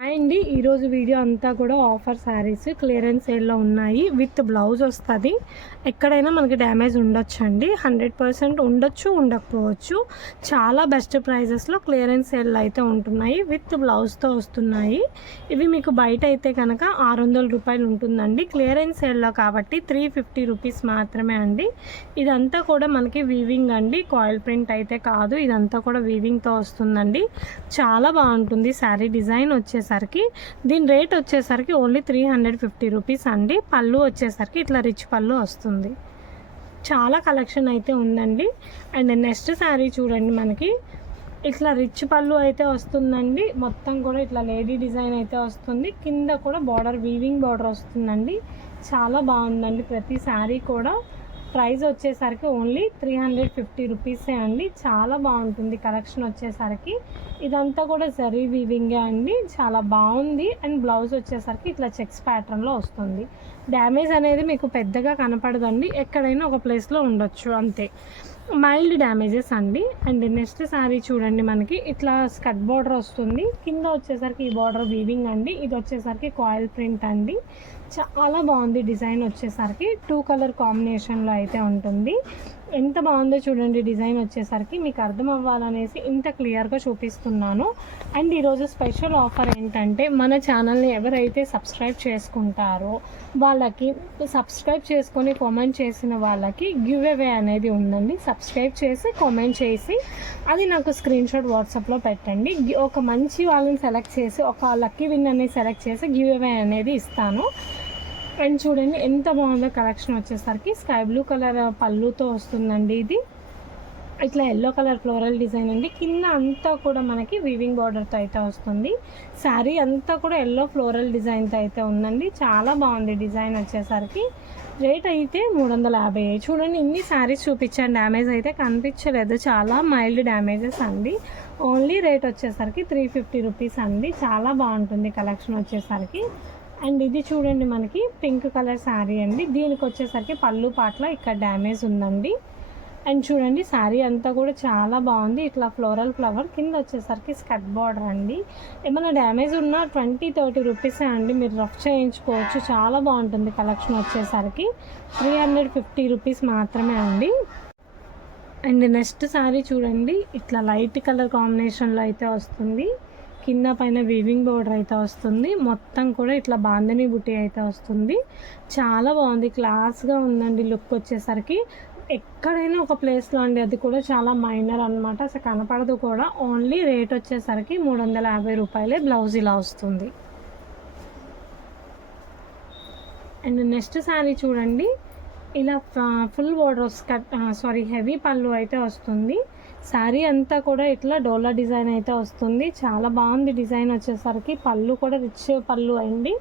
అండి ఈరోజు వీడియో అంతా కూడా ఆఫర్ శారీస్ క్లియరెన్స్ సేల్లో ఉన్నాయి. విత్ బ్లౌజ్ వస్తుంది. ఎక్కడైనా మనకి డ్యామేజ్ ఉండొచ్చండి. 100% ఉండొచ్చు, ఉండకపోవచ్చు. చాలా బెస్ట్ ప్రైజెస్లో క్లియరెన్స్ సేల్ అయితే ఉంటున్నాయి. విత్ బ్లౌజ్తో వస్తున్నాయి. ఇవి మీకు బయట అయితే కనుక 600 రూపాయలు ఉంటుందండి. క్లియరెన్స్ సేల్లో కాబట్టి 350 రూపీస్ మాత్రమే అండి. ఇదంతా కూడా మనకి వీవింగ్ అండి, కాయిల్ ప్రింట్ అయితే కాదు. ఇదంతా కూడా వీవింగ్తో వస్తుందండి. చాలా బాగుంటుంది శారీ డిజైన్ వచ్చేసరికి. దీని రేట్ వచ్చేసరికి ఓన్లీ 350 రూపీస్ అండి. పళ్ళు వచ్చేసరికి ఇట్లా రిచ్ పళ్ళు వస్తుంది. చాలా కలెక్షన్ అయితే ఉందండి. అండ్ నెక్స్ట్ శారీ చూడండి, మనకి ఇట్లా రిచ్ పళ్ళు అయితే వస్తుందండి. మొత్తం కూడా ఇట్లా లేడీ డిజైన్ అయితే వస్తుంది. కింద కూడా బార్డర్ వీవింగ్ బార్డర్ వస్తుందండి. చాలా బాగుందండి. ప్రతి శారీ కూడా ప్రైస్ వచ్చేసరికి ఓన్లీ 350 రూపీసే అండి. చాలా బాగుంటుంది కలెక్షన్ వచ్చేసరికి. ఇదంతా కూడా జరీ వీవింగే అండి. చాలా బాగుంది. అండ్ బ్లౌజ్ వచ్చేసరికి ఇట్లా చెక్స్ ప్యాటర్న్లో వస్తుంది. డ్యామేజ్ అనేది మీకు పెద్దగా కనపడదండి. ఎక్కడైనా ఒక ప్లేస్లో ఉండొచ్చు అంతే. మైల్డ్ డ్యామేజెస్ అండి. అండ్ నెక్స్ట్ శారీ చూడండి, మనకి ఇట్లా స్కట్ బార్డర్ వస్తుంది. కింద వచ్చేసరికి ఈ బార్డర్ వీవింగ్ అండి. ఇది వచ్చేసరికి కాయిల్ ప్రింట్ అండి. చాలా బాగుంది డిజైన్ వచ్చేసరికి. 2 కలర్ కాంబినేషన్లో అయితే ఉంటుంది. ఎంత బాగుందో చూడండి డిజైన్ వచ్చేసరికి. మీకు అర్థం అవ్వాలనేసి ఇంత క్లియర్గా చూపిస్తున్నాను. అండ్ ఈరోజు స్పెషల్ ఆఫర్ ఏంటంటే, మన ఛానల్ని ఎవరైతే సబ్స్క్రైబ్ చేసుకుంటారో వాళ్ళకి, సబ్స్క్రైబ్ చేసుకొని కామెంట్ చేసిన వాళ్ళకి గివ్ అవే అనేది ఉందండి. సబ్స్క్రైబ్ చేసి కామెంట్ చేసి అది నాకు స్క్రీన్ షాట్ వాట్సాప్లో పెట్టండి. ఒక మంచి వాళ్ళని సెలెక్ట్ చేసి, ఒక లక్కీ విన్నర్ని సెలెక్ట్ చేసి గివ్ అవే అనేది ఇస్తాను. అండ్ చూడండి ఎంత బాగుందో కలెక్షన్ వచ్చేసరికి. స్కై బ్లూ కలర్ పళ్ళుతో వస్తుందండి. ఇది ఇట్లా ఎల్లో కలర్ ఫ్లోరల్ డిజైన్ అండి. కింద అంతా కూడా మనకి వీవింగ్ బార్డర్తో అయితే వస్తుంది. శారీ అంతా కూడా ఎల్లో ఫ్లోరల్ డిజైన్తో అయితే ఉందండి. చాలా బాగుంది డిజైన్ వచ్చేసరికి. రేట్ అయితే 350. చూడండి ఇన్ని శారీస్ చూపించాను, డ్యామేజ్ అయితే కనిపించలేదు. చాలా మైల్డ్ డ్యామేజెస్ అండి. ఓన్లీ రేట్ వచ్చేసరికి 350 రూపీస్ అండి. చాలా బాగుంటుంది కలెక్షన్ వచ్చేసరికి. అండ్ ఇది చూడండి, మనకి పింక్ కలర్ శారీ అండి. దీనికి వచ్చేసరికి పళ్ళు పాటలో ఇక్కడ డ్యామేజ్ ఉందండి. అండ్ చూడండి శారీ అంతా కూడా చాలా బాగుంది. ఇట్లా ఫ్లోరల్ ఫ్లవర్ కింద వచ్చేసరికి స్కట్ బార్డర్ అండి. ఏమైనా డ్యామేజ్ ఉన్నా 20-30 రూపీసే అండి. మీరు రఫ్ చేయించుకోవచ్చు. చాలా బాగుంటుంది కలెక్షన్ వచ్చేసరికి. 350 రూపీస్ మాత్రమే అండి. అండ్ నెక్స్ట్ శారీ చూడండి, ఇట్లా లైట్ కలర్ కాంబినేషన్లో అయితే వస్తుంది. కింద పైన వీవింగ్ బోర్డర్ అయితే వస్తుంది. మొత్తం కూడా ఇట్లా బాందని బుట్టి అయితే వస్తుంది. చాలా బాగుంది, క్లాస్గా ఉందండి లుక్ వచ్చేసరికి. ఎక్కడైనా ఒక ప్లేస్లో అండి. అది కూడా చాలా మైనర్ అనమాట, అసలు కనపడదు కూడా. ఓన్లీ రేట్ వచ్చేసరికి 350 రూపాయలే. బ్లౌజ్ ఇలా వస్తుంది. అండ్ నెక్స్ట్ శారీ చూడండి, ఇలా ఫుల్ బోర్డర్ హెవీ పళ్ళు అయితే వస్తుంది. శారీ అంతా కూడా ఇట్లా డోలా డిజైన్ అయితే వస్తుంది. చాలా బాగుంది డిజైన్ వచ్చేసరికి. పళ్ళు కూడా రిచ్ పళ్ళు అండి.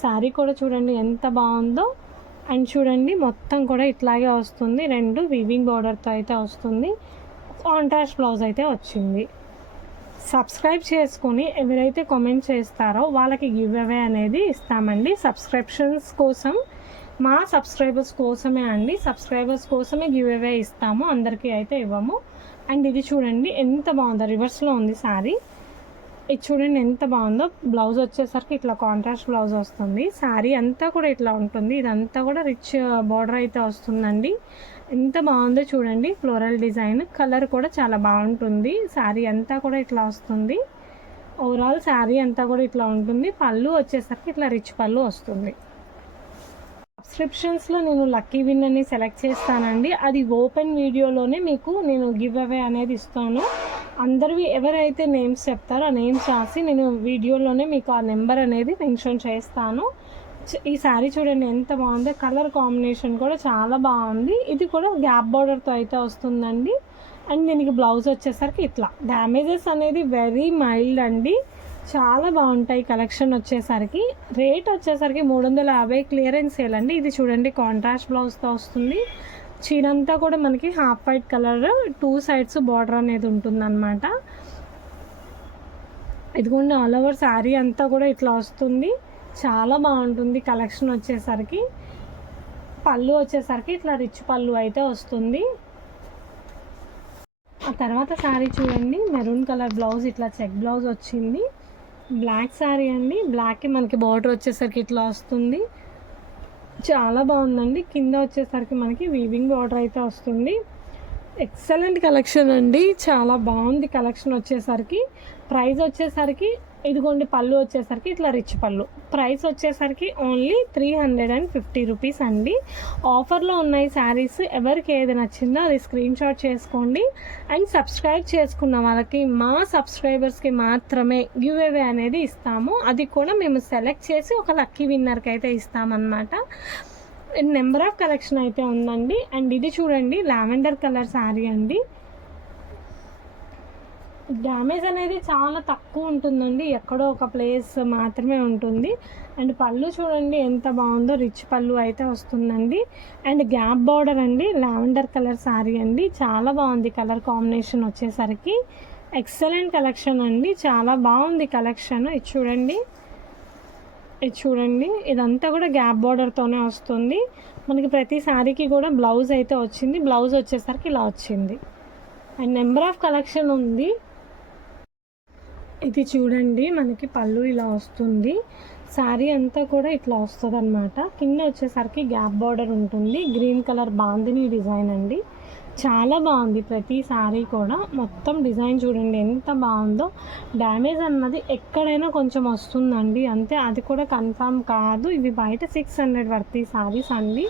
శారీ కూడా చూడండి ఎంత బాగుందో. అండ్ చూడండి మొత్తం కూడా ఇట్లాగే వస్తుంది. 2 వీవింగ్ బార్డర్తో అయితే వస్తుంది. కాంట్రాస్ట్ బ్లౌజ్ అయితే వచ్చింది. సబ్స్క్రైబ్ చేసుకొని ఎవరైతే కామెంట్ చేస్తారో వాళ్ళకి గివ్ అవే అనేది ఇస్తామండి. సబ్స్క్రిప్షన్స్ కోసం, మా సబ్స్క్రైబర్స్ కోసమే అండి. సబ్స్క్రైబర్స్ కోసమే గివ్ అవే ఇస్తాము, అందరికీ అయితే ఇవ్వము. అండ్ ఇది చూడండి ఎంత బాగుందో, రివర్స్లో ఉంది శారీ. ఇది చూడండి ఎంత బాగుందో. బ్లౌజ్ వచ్చేసరికి ఇట్లా కాంట్రాస్ట్ బ్లౌజ్ వస్తుంది. శారీ అంతా కూడా ఇట్లా ఉంటుంది. ఇదంతా కూడా రిచ్ బార్డర్ అయితే వస్తుందండి. ఎంత బాగుందో చూడండి. ఫ్లోరల్ డిజైన్, కలర్ కూడా చాలా బాగుంటుంది. శారీ అంతా కూడా ఇట్లా వస్తుంది. ఓవరాల్ శారీ అంతా కూడా ఇట్లా ఉంటుంది. పళ్ళు వచ్చేసరికి ఇట్లా రిచ్ పళ్ళు వస్తుంది. సబ్స్క్రిప్షన్స్లో నేను లక్కీ విన్నర్ని సెలెక్ట్ చేస్తానండి. అది ఓపెన్ వీడియోలోనే మీకు నేను గివ్ అవే అనేది ఇస్తాను. అందరివి ఎవరైతే నేమ్స్ చెప్తారో ఆ నేమ్స్ రాసి నేను వీడియోలోనే మీకు ఆ నెంబర్ అనేది మెన్షన్ చేస్తాను. ఈ శారీ చూడండి ఎంత బాగుందో. కలర్ కాంబినేషన్ కూడా చాలా బాగుంది. ఇది కూడా గ్యాప్ బార్డర్తో అయితే వస్తుందండి. అండ్ దీనికి బ్లౌజ్ వచ్చేసరికి ఇట్లా. డ్యామేజెస్ అనేది వెరీ మైల్డ్ అండి. చాలా బాగుంటాయి కలెక్షన్ వచ్చేసరికి. రేట్ వచ్చేసరికి 350 క్లియరెన్స్ సేల్ అండి. ఇది చూడండి కాంట్రాస్ట్ బ్లౌజ్తో వస్తుంది. చీరంతా కూడా మనకి half white colour 2 sides border అనేది ఉంటుందన్నమాట. ఇదిగోండి ఆల్ ఓవర్ శారీ అంతా కూడా ఇట్లా వస్తుంది. చాలా బాగుంటుంది కలెక్షన్ వచ్చేసరికి. పళ్ళు వచ్చేసరికి ఇట్లా రిచ్ పళ్ళు అయితే వస్తుంది. ఆ తర్వాత శారీ చూడండి, మెరూన్ కలర్ బ్లౌజ్, ఇట్లా చెక్ బ్లౌజ్ వచ్చింది. బ్లాక్ శారీ అండి. బ్లాక్కి మనకి బార్డర్ వచ్చేసరికి ఇట్లా వస్తుంది. చాలా బాగుందండి. కింద వచ్చేసరికి మనకి వీవింగ్ బార్డర్ అయితే వస్తుంది. ఎక్సలెంట్ కలెక్షన్ అండి. చాలా బాగుంది కలెక్షన్ వచ్చేసరికి. ప్రైస్ వచ్చేసరికి ఇదిగోండి, పళ్ళు వచ్చేసరికి ఇట్లా రిచ్ పళ్ళు. ప్రైస్ వచ్చేసరికి ఓన్లీ 350 రూపీస్ అండి. ఆఫర్లో ఉన్నాయి శారీస్. ఎవరికి ఏది నచ్చిందో అది స్క్రీన్ షాట్ చేసుకోండి. అండ్ సబ్స్క్రైబ్ చేసుకున్న వాళ్ళకి, మా సబ్స్క్రైబర్స్కి మాత్రమే గివ్ అవే అనేది ఇస్తాము. అది కూడా మేము సెలెక్ట్ చేసి ఒక లక్కీ విన్నర్కి అయితే ఇస్తామన్నమాట. నెంబర్ ఆఫ్ కలెక్షన్ అయితే ఉందండి. అండ్ ఇది చూడండి, లావెండర్ కలర్ శారీ అండి. డ్యామేజ్ అనేది చాలా తక్కువ ఉంటుందండి, ఎక్కడో ఒక ప్లేస్ మాత్రమే ఉంటుంది. అండ్ పళ్ళు చూడండి ఎంత బాగుందో, రిచ్ పళ్ళు అయితే వస్తుందండి. అండ్ గ్యాప్ బార్డర్ అండి. లావెండర్ కలర్ శారీ అండి. చాలా బాగుంది కలర్ కాంబినేషన్ వచ్చేసరికి. ఎక్సలెంట్ కలెక్షన్ అండి. చాలా బాగుంది కలెక్షన్. ఇది చూడండి, ఇదంతా కూడా గ్యాప్ బార్డర్తోనే వస్తుంది. మనకి ప్రతి శారీకి కూడా బ్లౌజ్ అయితే వచ్చింది. బ్లౌజ్ వచ్చేసరికి ఇలా వచ్చింది. అండ్ నెంబర్ ఆఫ్ కలెక్షన్ ఉంది. ఇది చూడండి, మనకి పళ్ళు ఇలా వస్తుంది. శారీ అంతా కూడా ఇట్లా వస్తుంది అనమాట. కింద వచ్చేసరికి గ్యాప్ బార్డర్ ఉంటుంది. గ్రీన్ కలర్ బాందిని డిజైన్ అండి. చాలా బాగుంది ప్రతి శారీ కూడా. మొత్తం డిజైన్ చూడండి ఎంత బాగుందో. డ్యామేజ్ అన్నది ఎక్కడైనా కొంచెం వస్తుందండి అంతే, అది కూడా కన్ఫామ్ కాదు. ఇవి బయట 600 వర్తీ శారీస్ అండి.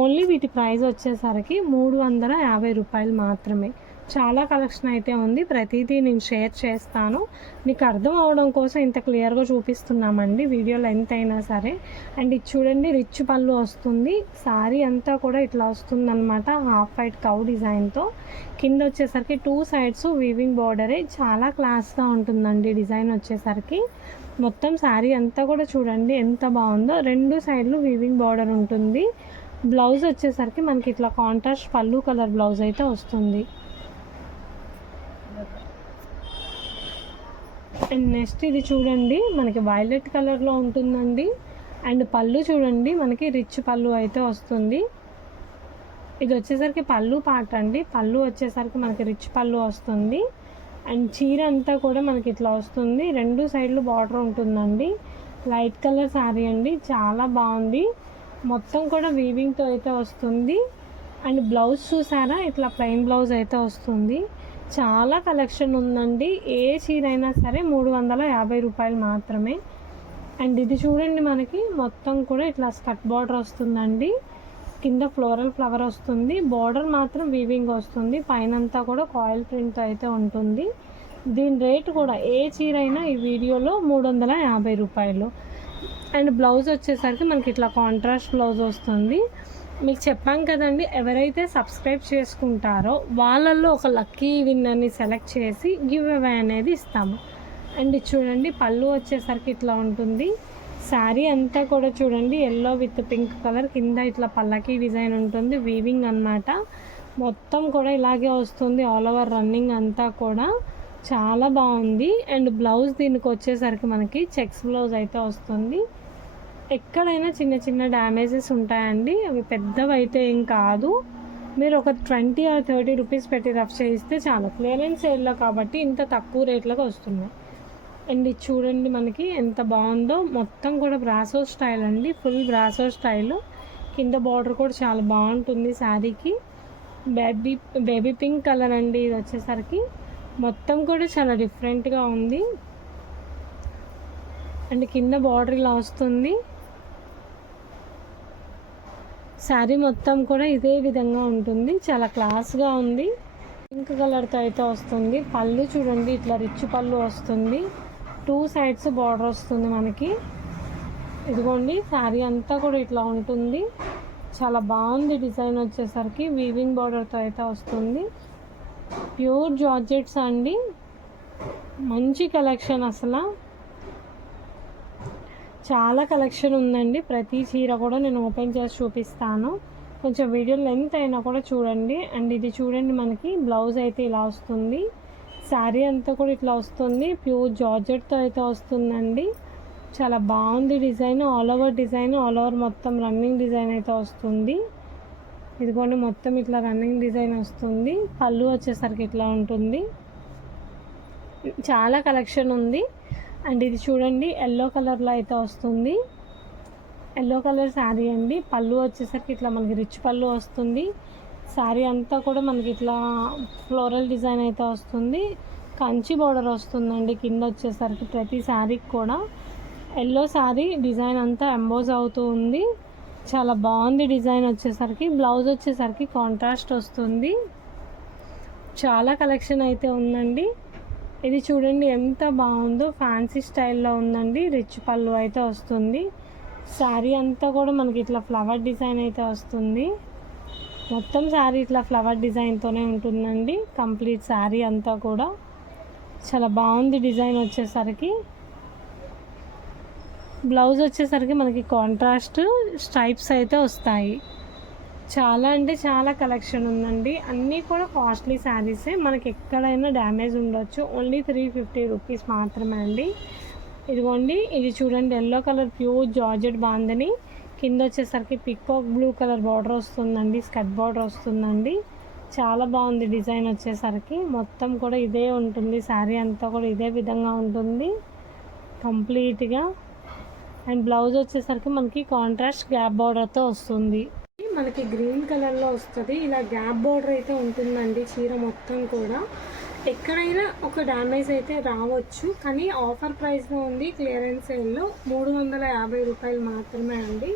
ఓన్లీ వీటి ప్రైస్ వచ్చేసరికి 350 రూపాయలు మాత్రమే. చాలా కలెక్షన్ అయితే ఉంది. ప్రతిదీ నేను షేర్ చేస్తాను. మీకు అర్థం అవడం కోసం ఇంత క్లియర్గా చూపిస్తున్నామండి, వీడియో లెంత్ అయినా సరే. అండ్ ఇది చూడండి, రిచ్ పళ్ళు వస్తుంది. శారీ అంతా కూడా ఇట్లా వస్తుందన్నమాట, హాఫ్ వైట్ కౌ డిజైన్తో. కింద వచ్చేసరికి 2 సైడ్స్ వీవింగ్ బార్డరే. చాలా క్లాస్గా ఉంటుందండి డిజైన్ వచ్చేసరికి. మొత్తం శారీ అంతా కూడా చూడండి ఎంత బాగుందో. 2 సైడ్లు వీవింగ్ బార్డర్ ఉంటుంది. బ్లౌజ్ వచ్చేసరికి మనకి ఇట్లా కాంట్రాస్ట్ పళ్ళు కలర్ బ్లౌజ్ అయితే వస్తుంది. అండ్ నెక్స్ట్ ఇది చూడండి, మనకి వైలెట్ కలర్లో ఉంటుందండి. అండ్ పళ్ళు చూడండి, మనకి రిచ్ పళ్ళు అయితే వస్తుంది. ఇది వచ్చేసరికి పళ్ళు పాట అండి. పళ్ళు వచ్చేసరికి మనకి రిచ్ పళ్ళు వస్తుంది. అండ్ చీర అంతా కూడా మనకి ఇట్లా వస్తుంది. 2 సైడ్లు బార్డర్ ఉంటుందండి. లైట్ కలర్ శారీ అండి. చాలా బాగుంది. మొత్తం కూడా వీవింగ్తో అయితే వస్తుంది. అండ్ బ్లౌజ్ చూసారా, ఇట్లా ప్లెయిన్ బ్లౌజ్ అయితే వస్తుంది. చాలా కలెక్షన్ ఉందండి. ఏ చీర అయినా సరే 350 రూపాయలు మాత్రమే. అండ్ ఇది చూడండి, మనకి మొత్తం కూడా ఇట్లా స్కర్ట్ బార్డర్ వస్తుందండి. కింద ఫ్లోరల్ ఫ్లవర్ వస్తుంది. బార్డర్ మాత్రం వీవింగ్ వస్తుంది. పైనంతా కూడా కాయిల్ ప్రింట్ అయితే ఉంటుంది. దీని రేట్ కూడా ఏ చీర అయినా ఈ వీడియోలో 350 రూపాయలు. అండ్ బ్లౌజ్ వచ్చేసరికి మనకి ఇట్లా కాంట్రాస్ట్ బ్లౌజ్ వస్తుంది. మీకు చెప్పాం కదండి, ఎవరైతే సబ్స్క్రైబ్ చేసుకుంటారో వాళ్ళల్లో ఒక లక్కీ విన్నర్ని సెలెక్ట్ చేసి గివ్ అవే అనేది ఇస్తాము. అండ్ చూడండి, పళ్ళు వచ్చేసరికి ఇట్లా ఉంటుంది. శారీ అంతా కూడా చూడండి, ఎల్లో విత్ పింక్ కలర్. కింద ఇట్లా పల్లకి డిజైన్ ఉంటుంది, వీవింగ్ అన్నమాట. మొత్తం కూడా ఇలాగే వస్తుంది, ఆల్ ఓవర్ రన్నింగ్ అంతా కూడా. చాలా బాగుంది. అండ్ బ్లౌజ్ దీనికి వచ్చేసరికి మనకి చెక్స్ బ్లౌజ్ అయితే వస్తుంది. ఎక్కడైనా చిన్న చిన్న డ్యామేజెస్ ఉంటాయండి, అవి పెద్దవి అయితే ఏం కాదు. మీరు ఒక 20 or 30 రూపీస్ పెట్టి రఫ్ చేయిస్తే చాలు. క్లియరెన్స్ సేల్లో కాబట్టి ఇంత తక్కువ రేట్లకు వస్తున్నాయి. అండ్ ఇది చూడండి, మనకి ఎంత బాగుందో. మొత్తం కూడా బ్రాసో స్టైల్ అండి, ఫుల్ బ్రాసో స్టైల్. కింద బార్డర్ కూడా చాలా బాగుంటుంది శారీకి. బేబీ పింక్ కలర్ అండి ఇది వచ్చేసరికి. మొత్తం కూడా చాలా డిఫరెంట్గా ఉంది. అండ్ కింద బార్డర్ ఇలా వస్తుంది. శారీ మొత్తం కూడా ఇదే విధంగా ఉంటుంది. చాలా క్లాస్గా ఉంది. పింక్ కలర్తో అయితే వస్తుంది. పళ్ళు చూడండి, ఇట్లా రిచ్ పళ్ళు వస్తుంది. 2 సైడ్స్ బార్డర్ వస్తుంది మనకి. ఇదిగోండి, శారీ అంతా కూడా ఇట్లా ఉంటుంది. చాలా బాగుంది డిజైన్ వచ్చేసరికి. వీవింగ్ బార్డర్తో అయితే వస్తుంది. ప్యూర్ జార్జెట్స్ అండి. మంచి కలెక్షన్ అసలు. చాలా కలెక్షన్ ఉందండి. ప్రతి చీర కూడా నేను ఓపెన్ చేసి చూపిస్తాను. కొంచెం వీడియో లెంత్ అయినా కూడా చూడండి. అండ్ ఇది చూడండి, మనకి బ్లౌజ్ అయితే ఇలా వస్తుంది. శారీ అంతా కూడా ఇట్లా వస్తుంది. ప్యూర్ జార్జెట్తో అయితే వస్తుందండి. చాలా బాగుంది design. All over design, all over మొత్తం రన్నింగ్ డిజైన్ అయితే వస్తుంది. ఇదిగోండి, మొత్తం ఇట్లా రన్నింగ్ డిజైన్ వస్తుంది. పళ్ళు వచ్చేసరికి ఇట్లా ఉంటుంది. చాలా కలెక్షన్ ఉంది. అండ్ ఇది చూడండి ఎల్లో కలర్లో అయితే వస్తుంది. ఎల్లో కలర్ శారీ అండి. పళ్ళు వచ్చేసరికి ఇట్లా మనకి రిచ్ పళ్ళు వస్తుంది. శారీ అంతా కూడా మనకి ఇట్లా ఫ్లోరల్ డిజైన్ అయితే వస్తుంది. కంచి బోర్డర్ వస్తుందండి కింద వచ్చేసరికి ప్రతి శారీకి కూడా. ఎల్లో శారీ డిజైన్ అంతా ఎంబోజ్ అవుతూ ఉంది. చాలా బాగుంది డిజైన్ వచ్చేసరికి. బ్లౌజ్ వచ్చేసరికి కాంట్రాస్ట్ వస్తుంది. చాలా కలెక్షన్ అయితే ఉందండి. ఇది చూడండి ఎంత బాగుందో, ఫ్యాన్సీ స్టైల్లో ఉందండి. రిచ్ పళ్ళు అయితే వస్తుంది. శారీ అంతా కూడా మనకి ఇట్లా ఫ్లవర్ డిజైన్ అయితే వస్తుంది. మొత్తం శారీ ఇట్లా ఫ్లవర్ డిజైన్తోనే ఉంటుందండి. కంప్లీట్ శారీ అంతా కూడా చాలా బాగుంది డిజైన్ వచ్చేసరికి. బ్లౌజ్ వచ్చేసరికి మనకి కాంట్రాస్ట్ స్ట్రైప్స్ అయితే వస్తాయి. చాలా అంటే చాలా కలెక్షన్ ఉందండి. అన్నీ కూడా కాస్ట్లీ శారీసే. మనకి ఎక్కడైనా డ్యామేజ్ ఉండొచ్చు. ఓన్లీ 350 రూపీస్ మాత్రమే అండి. ఇదిగోండి ఇది చూడండి yellow colour pure georgette bandhani. కింద వచ్చేసరికి పికాక్ బ్లూ కలర్ బార్డర్ వస్తుందండి. స్కర్ట్ బార్డర్ వస్తుందండి. చాలా బాగుంది డిజైన్ వచ్చేసరికి. మొత్తం కూడా ఇదే ఉంటుంది. శారీ అంతా కూడా ఇదే విధంగా ఉంటుంది కంప్లీట్గా. అండ్ బ్లౌజ్ వచ్చేసరికి మనకి కాంట్రాస్ట్ గ్యాప్ బార్డర్తో వస్తుంది. మనకి గ్రీన్ కలర్లో వస్తుంది. ఇలా గ్యాప్ బార్డర్ అయితే ఉంటుందండి చీర మొత్తం కూడా. ఎక్కడైనా ఒక డ్యామేజ్ అయితే రావచ్చు, కానీ ఆఫర్ ప్రైస్లో ఉంది. క్లియరెన్స్ సేల్లో 350 రూపాయలు మాత్రమే అండి.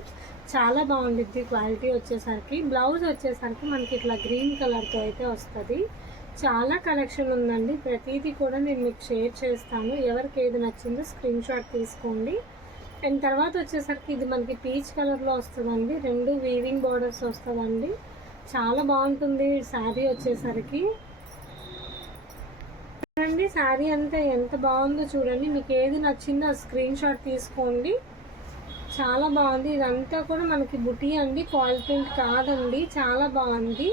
చాలా బాగుంటుంది క్వాలిటీ వచ్చేసరికి. బ్లౌజ్ వచ్చేసరికి మనకి ఇట్లా గ్రీన్ కలర్తో అయితే వస్తుంది. చాలా కలెక్షన్ ఉందండి. ప్రతిదీ కూడా నేను మీకు షేర్ చేస్తాను. ఎవరికి ఏది నచ్చిందో స్క్రీన్ షాట్ తీసుకోండి. అండ్ తర్వాత వచ్చేసరికి ఇది మనకి పీచ్ కలర్లో వస్తుందండి. 2 వీవింగ్ బార్డర్స్ వస్తుందండి. చాలా బాగుంటుంది శారీ వచ్చేసరికి. చూడండి శారీ అంతా ఎంత బాగుందో చూడండి. మీకు ఏది నచ్చిందో స్క్రీన్ షాట్ తీసుకోండి. చాలా బాగుంది. ఇదంతా కూడా మనకి బుటీ అండి, కాల్ ప్రింట్ కాదండి. చాలా బాగుంది.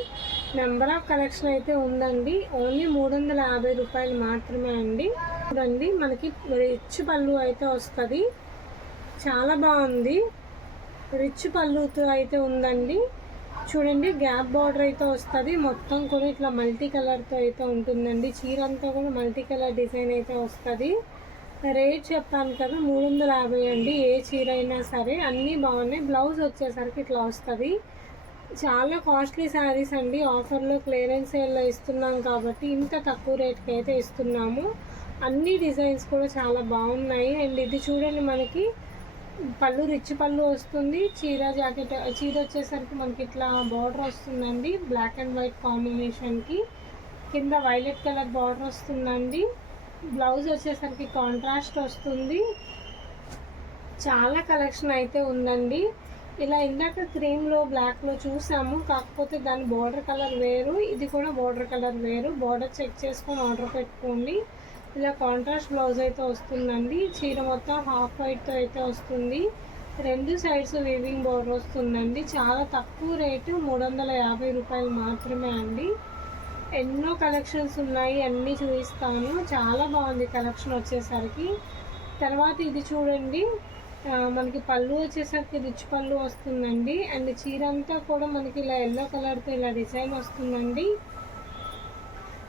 నెంబర్ ఆఫ్ కలెక్షన్ అయితే ఉందండి. ఓన్లీ 350 రూపాయలు మాత్రమే అండి. చూడండి మనకి రిచ్ పళ్ళు అయితే వస్తుంది. చాలా బాగుంది. రిచ్ పళ్ళుతో అయితే ఉందండి. చూడండి గ్యాప్ బార్డర్ అయితే వస్తుంది. మొత్తం కూడా ఇట్లా మల్టీ కలర్తో అయితే ఉంటుందండి. చీర అంతా కూడా మల్టీ కలర్ డిజైన్ అయితే వస్తుంది. రేట్ చెప్పాను కదా 350 అండి. ఏ చీర అయినా సరే అన్నీ బాగున్నాయి. బ్లౌజ్ వచ్చేసరికి ఇట్లా వస్తుంది. చాలా కాస్ట్లీ శారీస్ అండి. ఆఫర్లో క్లియరెన్స్ సేల్లో ఇస్తున్నాం కాబట్టి ఇంత తక్కువ రేట్కి అయితే ఇస్తున్నాము. అన్ని డిజైన్స్ కూడా చాలా బాగున్నాయి. అండ్ ఇది చూడండి మనకి పళ్ళు రిచ్ పళ్ళు వస్తుంది. చీర వచ్చేసరికి మనకి ఇట్లా బార్డర్ వస్తుందండి. బ్లాక్ అండ్ వైట్ కాంబినేషన్కి కింద వైలెట్ కలర్ బార్డర్ వస్తుందండి. బ్లౌజ్ వచ్చేసరికి కాంట్రాస్ట్ వస్తుంది. చాలా కలెక్షన్ అయితే ఉందండి. ఇలా ఇందాక క్రీమ్లో బ్లాక్లో చూసాము, కాకపోతే దాని బార్డర్ కలర్ వేరు, ఇది కూడా బార్డర్ కలర్ వేరు. బార్డర్ చెక్ చేసుకొని ఆర్డర్ పెట్టుకోండి. ఇలా కాంట్రాస్ట్ బ్లౌజ్ అయితే వస్తుందండి. చీర మొత్తం హాఫ్ వైట్తో అయితే వస్తుంది. 2 సైడ్స్ వీవింగ్ బార్డర్ వస్తుందండి. చాలా తక్కువ రేటు 350 రూపాయలు మాత్రమే అండి. ఎన్నో కలెక్షన్స్ ఉన్నాయి, అన్నీ చూపిస్తాను. చాలా బాగుంది కలెక్షన్ వచ్చేసరికి. తర్వాత ఇది చూడండి మనకి పళ్ళు వచ్చేసరికి రిచ్ పళ్ళు వస్తుందండి. అండ్ చీర అంతా కూడా మనకి ఇలా ఎల్లో కలర్తో ఇలా డిజైన్ వస్తుందండి.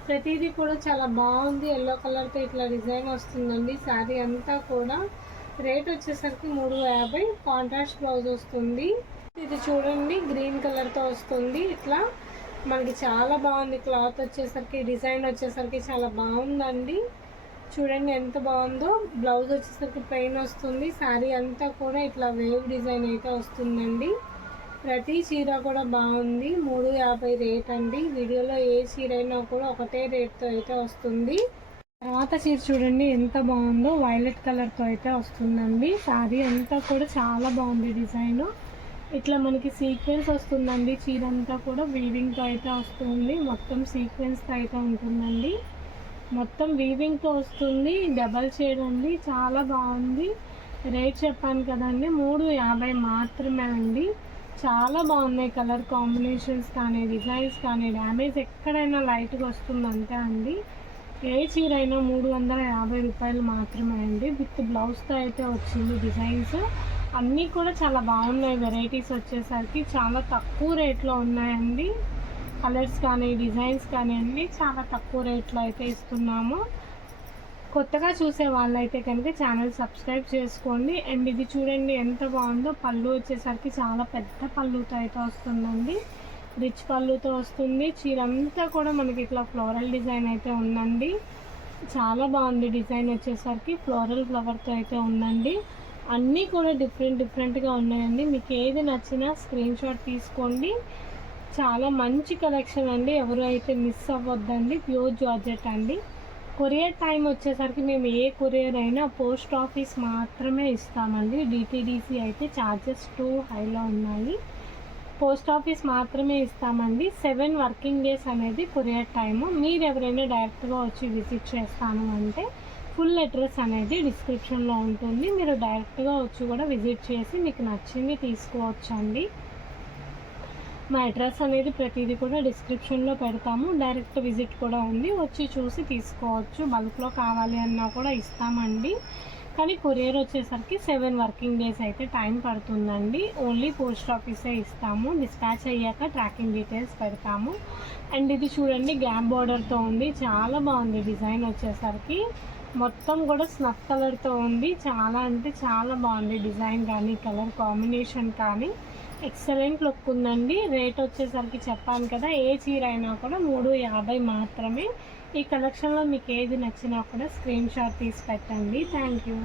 ప్రతిదీ కూడా చాలా బాగుంది. ఎల్లో కలర్తో ఇట్లా డిజైన్ వస్తుందండి. శారీ అంతా కూడా రేట్ వచ్చేసరికి 350. కాంట్రాస్ట్ బ్లౌజ్ వస్తుంది. ఇది చూడండి గ్రీన్ కలర్తో వస్తుంది. ఇట్లా మనకి చాలా బాగుంది. క్లాత్ వచ్చేసరికి డిజైన్ వచ్చేసరికి చాలా బాగుందండి. చూడండి ఎంత బాగుందో. బ్లౌజ్ వచ్చేసరికి ప్లెయిన్ వస్తుంది. శారీ అంతా కూడా ఇట్లా వేవ్ డిజైన్ అయితే వస్తుందండి. ప్రతి చీర కూడా బాగుంది. 350 రేట్ అండి. వీడియోలో ఏ చీర అయినా కూడా ఒకటే రేట్తో అయితే వస్తుంది. తర్వాత చీర చూడండి ఎంత బాగుందో. వైలెట్ కలర్తో అయితే వస్తుందండి. శారీ అంతా కూడా చాలా బాగుంది డిజైన్. ఇట్లా మనకి సీక్వెన్స్ వస్తుందండి. చీర అంతా కూడా వీవింగ్తో అయితే వస్తుంది. మొత్తం సీక్వెన్స్తో అయితే ఉంటుందండి. మొత్తం వీవింగ్తో వస్తుంది. డబల్ షేడ్ అండి. చాలా బాగుంది. రేట్ చెప్పాను కదండి 350 మాత్రమే అండి. చాలా బాగున్నాయి కలర్ కాంబినేషన్స్ కానీ డిజైన్స్ కానీ. డ్యామేజ్ ఎక్కడైనా లైట్గా వస్తుంది అంతే అండి. ఏ చీర అయినా 350 రూపాయలు మాత్రమే అండి. విత్ బ్లౌజ్తో అయితే వచ్చింది డిజైన్స్. అన్నీ కూడా చాలా బాగున్నాయి. వెరైటీస్ వచ్చేసరికి చాలా తక్కువ రేట్లో ఉన్నాయండి. కలర్స్ కానీ డిజైన్స్ కానీ అన్నీ చాలా తక్కువ రేట్లో అయితే ఇస్తున్నాము. కొత్తగా చూసే వాళ్ళైతే కనుక ఛానల్ సబ్స్క్రైబ్ చేసుకోండి. అండ్ ఇది చూడండి ఎంత బాగుందో. పళ్ళు వచ్చేసరికి చాలా పెద్ద పళ్ళుతో అయితే వస్తుందండి. రిచ్ పళ్ళుతో వస్తుంది. చీర అంతా కూడా మనకి ఇట్లా ఫ్లోరల్ డిజైన్ అయితే ఉందండి. చాలా బాగుంది. డిజైన్ వచ్చేసరికి ఫ్లోరల్ ఫ్లవర్తో అయితే ఉందండి. అన్నీ కూడా డిఫరెంట్గా ఉన్నాయండి. మీకు ఏది నచ్చినా స్క్రీన్ షాట్ తీసుకోండి. చాలా మంచి కలెక్షన్ అండి. ఎవరు అయితే మిస్ అవ్వద్దండి. ప్యూర్ జార్జెట్ అండి. కొరియర్ టైం వచ్చేసరికి మేము ఏ కొరియర్ అయినా పోస్ట్ ఆఫీస్ మాత్రమే ఇస్తామండి. డిటీడీసీ అయితే ఛార్జెస్ టూ హైలో ఉన్నాయి. పోస్ట్ ఆఫీస్ మాత్రమే ఇస్తామండి. 7 వర్కింగ్ డేస్ అనేది కొరియర్ టైము. మీరు ఎవరైనా డైరెక్ట్గా వచ్చి విజిట్ చేస్తాను అంటే ఫుల్ అడ్రస్ అనేది డిస్క్రిప్షన్లో ఉంటుంది. మీరు డైరెక్ట్గా వచ్చి కూడా విజిట్ చేసి మీకు నచ్చింది తీసుకోవచ్చండి. మా అడ్రస్ అనేది ప్రతిదీ కూడా డిస్క్రిప్షన్లో పెడతాము. డైరెక్ట్ విజిట్ కూడా ఉంది. వచ్చి చూసి తీసుకోవచ్చు. బల్క్లో కావాలి అన్నా కూడా ఇస్తామండి. కానీ కొరియర్ వచ్చేసరికి 7 వర్కింగ్ డేస్ అయితే టైం పడుతుందండి. ఓన్లీ పోస్ట్ ఆఫీసే ఇస్తాము. డిస్పాచ్ అయ్యాక ట్రాకింగ్ డీటెయిల్స్ పెడతాము. అండ్ ఇది చూడండి గ్యాప్ బార్డర్తో ఉంది. చాలా బాగుంది. డిజైన్ వచ్చేసరికి మొత్తం కూడా స్నఫ్ కలర్తో ఉంది. చాలా అంటే చాలా బాగుంది. డిజైన్ కానీ కలర్ కాంబినేషన్ కానీ ఎక్సలెంట్ లుక్ ఉందండి. రేట్ వచ్చేసరికి చెప్పాను కదా, ఏ చీర అయినా కూడా 350 మాత్రమే. ఈ కలెక్షన్లో మీకు ఏది నచ్చినా కూడా స్క్రీన్ షాట్ తీసి పెట్టండి. Thank you.